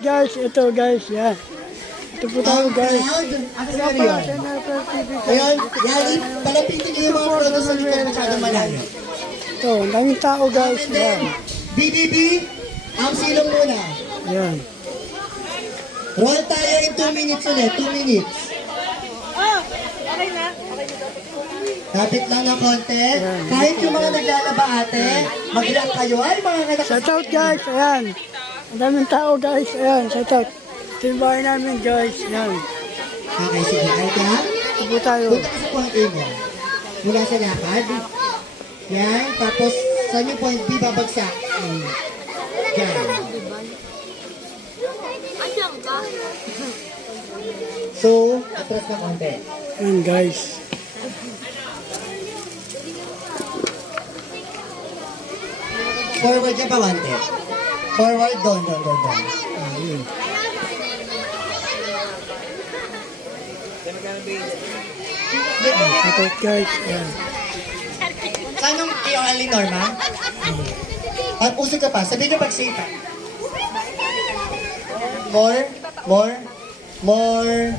guys, ito guys, yan. Ito po tayo guys. Ayun, Yali, palapitin niyo yung mga produce sa likod masyadong malayo. Ito, ang daming tao guys. Yan. BBB, ang silong muna. Yan. Roll tayo in 2 minutes ulit, 2 minutes. Kapit lang ng konti. Kahit yung mga naglalaba ate, mag-ilang kayo. Ay, mga kanak... Shout out guys, ayan. Ang daming tao guys, ayan. Shout out. Ito yung bahay namin guys, yan. Okay, sige. Ay ka. Ito po tayo. Punta ka sa point A mo. Mula sa lakad. Yan. Tapos, saan yung point B babagsak? Hmm. Yan. So, atras na konti. Yan guys. Forward niya pa konti. Forward, doon, doon, doon, doon. Ayun. Shout out guys, ayan. Saan yung yung Ali Norma? At usig ka pa. Sabi ka pag safe pa. More, more, more.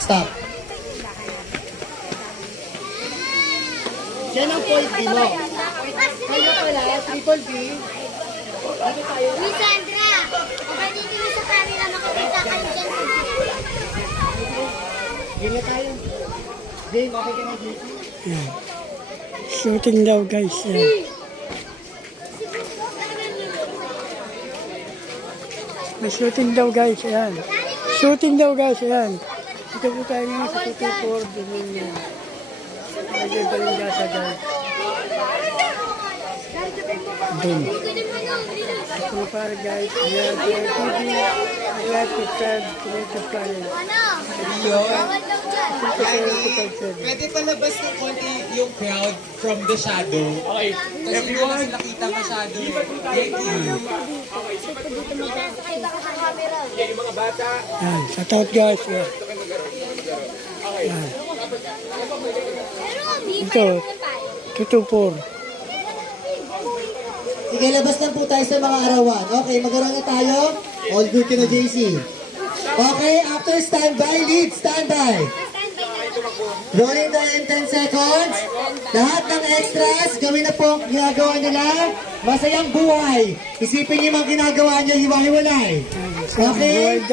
Stop. Yan ang point B mo. Kaya pala, triple B. Miss Sandra, kapag dito mo sa camera makakita kayo dyan sa Game tayo. Game, ka na? Yan. Shooting daw guys. May shooting daw guys, ayan. Shooting daw guys, ayan. Ito po tayo ngayon sa 224 Dominion. Lagay pa rin gasa guys. Ito po para guys, ayan. Ayan, TV. Ayan, subscribe. Ayan, pa rin. Ano? Yo, Tawad lang dyan. Subscribe. pwede palabas ng konti yung crowd from the shadow. Okay, Kasi everyone. Kasi nakita masyado. Thank you. Ko sa camera. Yan, shout out guys. Yan. Yan. Ito, 224. Sige, labas lang po tayo sa mga arawan. Okay, mag-aral na tayo. All good ka na, JC. Okay, after standby, lead, standby. Rolling the in 10 seconds. Lahat ng extras, gawin na po ang ginagawa nila. Masayang buhay. Isipin niyo mga ginagawa niyo, hiwa-hiwalay. Okay?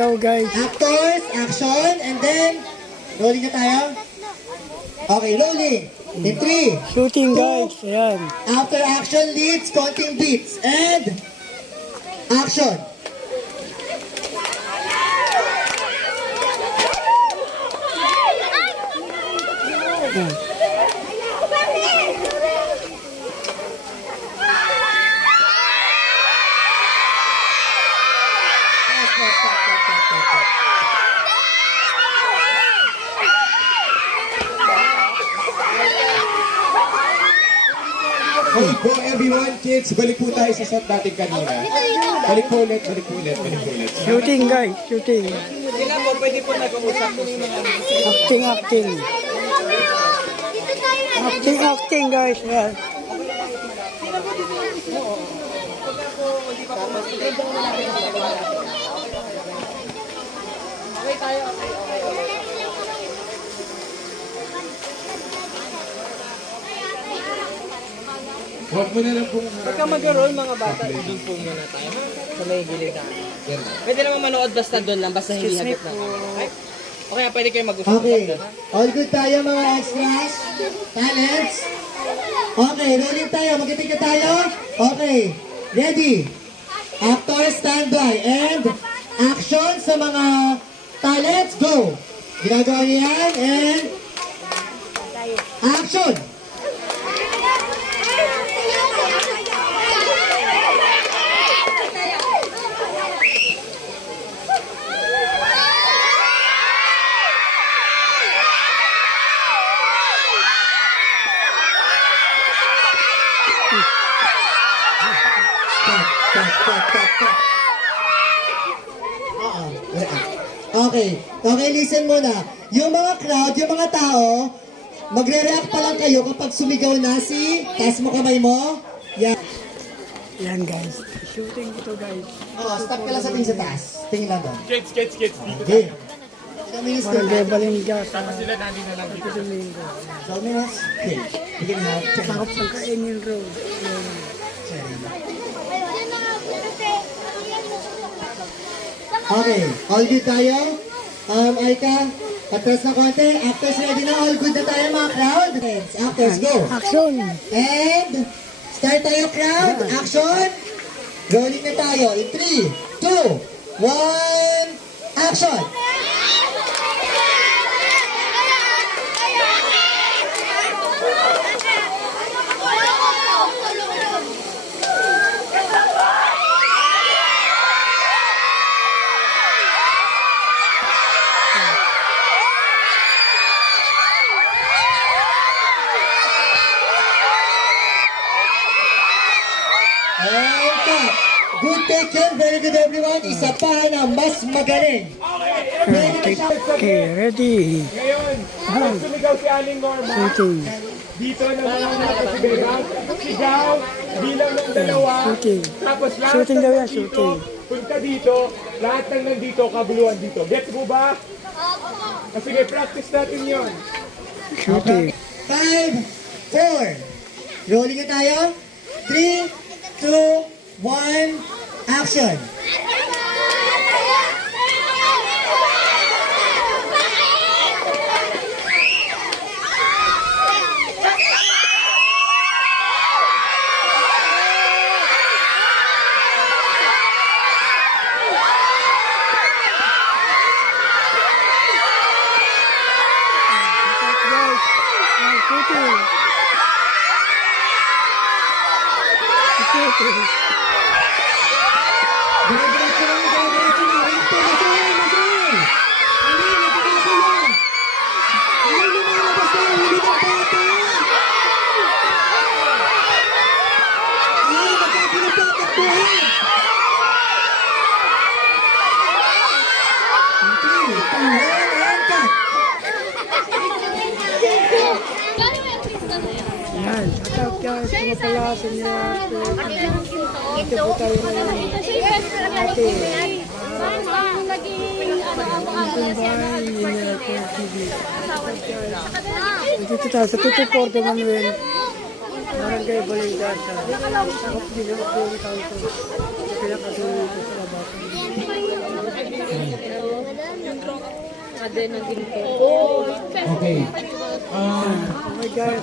Actors, action, and then, rolling na tayo. Okay, rolling. In 3, Shooting guys, ayan. After action leads, counting beats. And action. Yan. Stop, stop, stop, stop, stop, stop, stop. Hey po everyone, kids, balik po tayo sa set natin kanina. Balik po ulit, balik po ulit, balik po ulit. Shooting guys, shooting. Sila po, pwede po nag-uusap po yung mga Acting, acting. Dito tayo na. Acting, acting guys, ayan. Huwag mo na lang pong Pagka mag-roll mga bata, doon po muna tayo. ha? Sa may gilid na. Pwede naman manood basta doon lang, basta hindi hagit na. Okay? Okay, pwede kayo mag-usap Okay. All good tayo mga extras. Talents. Okay, rolling tayo. Magitig na tayo. Okay. Ready. Actor standby. And action sa mga talents. Go. Ginagawa niyo yan. And action. Oo. Okay. Okay, listen muna. Yung mga crowd, yung mga tao, magre-react pa lang kayo kapag sumigaw na si, taas mo kamay mo. Yan. Ayan guys. Shooting ito guys. Oh, stop ka lang sa tingin sa taas. Tingin lang doon. Kids, kids, kids. Dito Okay. Ilang minutes Parang na? Bebalinga sa sila nandito na lang dito. 12 minutes? Okay. Have 10 Sakop ng Kainin Road. Ayan. Okay, all good tayo? Um, Aika, atras na konti. Actors ready na, all good na tayo mga crowd. Actors, go. Action! And, start tayo crowd. Action. Rolling na tayo. In 3, 2, 1, action. Cut. Good take yun. Very good everyone. Isa pa na mas magaling. Na siya. Okay, ready. Ngayon, pag sumigaw si Aling Norma, dito na mga mga sigaw, sigaw, bilang ng dalawa, Shooting. tapos lahat Shooting ng daw yan, shooting. punta dito, lahat ng nandito, kabuluhan dito. Gets mo ba? Ah, Sige, practice natin yon. Shooting. 5, 4. Rolling na tayo. 3, 2, 1, action. Guys, ah, shooting. Shooting. Dire-diretso lang, dire-diretso lang. Wait, magaling, magaling. Magaling, napakasa yan. Magaling lumalabas na, huli ng bata. Ay, magkakinapatakbuhan. Okay, pangalan, and cut. Yan. Shout out guys. Mga pala niya. Ito po tayo po TV. Dito tayo sa tutupor de Manuel. Barangay Balinga sa sakop din ang Puri Council. Pinakadulo ko sa labas. Okay. Oh my God.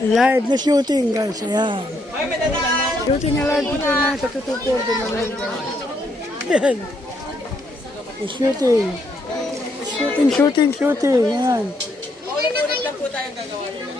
Live na shooting guys. Ayan. Shooting na live dito na sa tutupor de Manuel. Ayan. Shooting. Shooting, shooting, shooting. Ayan. Ulit-ulit lang po tayong gagawa